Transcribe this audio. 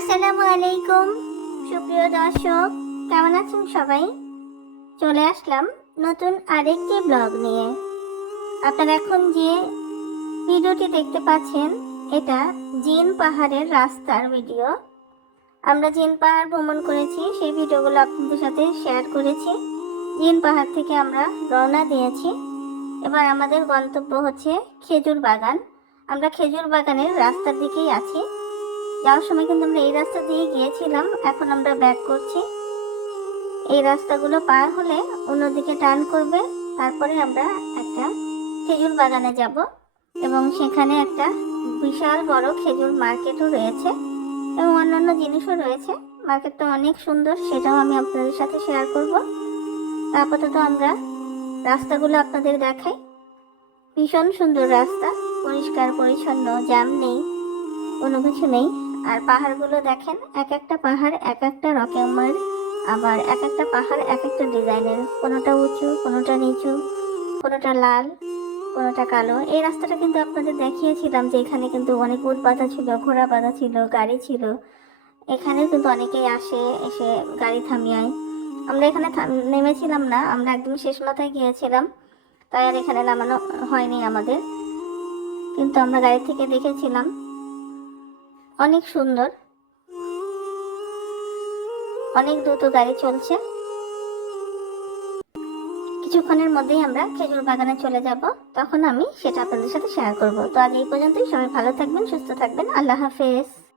আসসালামু আলাইকুম। সুপ্রিয় দর্শক, কেমন আছেন সবাই? চলে আসলাম নতুন আরেকটি ব্লগ নিয়ে। আপনারা এখন যে ভিডিওটি দেখতে পাচ্ছেন, এটা জিন পাহাড়ের রাস্তার ভিডিও। আমরা জিন পাহাড় ভ্রমণ করেছি, সেই ভিডিওগুলো আপনাদের সাথে শেয়ার করেছি। জিন পাহাড় থেকে আমরা রওনা দিয়েছি। এবার আমাদের গন্তব্য হচ্ছে খেজুর বাগান। আমরা খেজুর বাগানের রাস্তার দিকেই আছি। যাওয়ার সময় কিন্তু আমরা এই রাস্তা দিয়ে গিয়েছিলাম, এখন আমরা ব্যাক করছি। এই রাস্তাগুলো পার হলে অন্যদিকে টার্ন করবে, তারপরে আমরা একটা খেজুর বাগানে যাব এবং সেখানে একটা বিশাল বড় খেজুর মার্কেটও রয়েছে এবং অন্যান্য জিনিসও রয়েছে। মার্কেটটা অনেক সুন্দর, সেটাও আমি আপনাদের সাথে শেয়ার করব। আপাতত আমরা রাস্তাগুলো আপনাদের দেখাই। ভীষণ সুন্দর রাস্তা, পরিষ্কার, পরিচ্ছন্ন জ্যাম নেই, কোনো কিছু নেই। আর পাহাড়গুলো দেখেন এক একটা পাহাড় এক একটা রকমের আবার এক একটা পাহাড় এক একটা ডিজাইনের। কোনোটা উঁচু, কোনোটা নিচু, কোনোটা লাল, কোনোটা কালো। এই রাস্তাটা কিন্তু আপনাদের দেখিয়েছিলাম যে এখানে কিন্তু অনেক উট বাঁধা ছিল, ঘোড়া বাঁধা ছিল, গাড়ি ছিল। এখানেও কিন্তু অনেকেই আসে, এসে গাড়ি থামিয়ে আমরা এখানে নেমেছিলাম না, আমরা একদম শেষ মাথায় গিয়েছিলাম, তাই আর এখানে নামানো হয়নি আমাদের। কিন্তু আমরা গাড়ি থেকে দেখেছিলাম অনেক সুন্দর। অনেক দ্রুত গাড়ি চলছে। কিছুক্ষণের মধ্যেই আমরা খেজুর বাগানে চলে যাব। তখন আমি সেটা আপনাদের সাথে শেয়ার করব। তো আজ এই পর্যন্তই। সবাই ভালো থাকবেন, সুস্থ থাকবেন। আল্লাহ হাফেজ।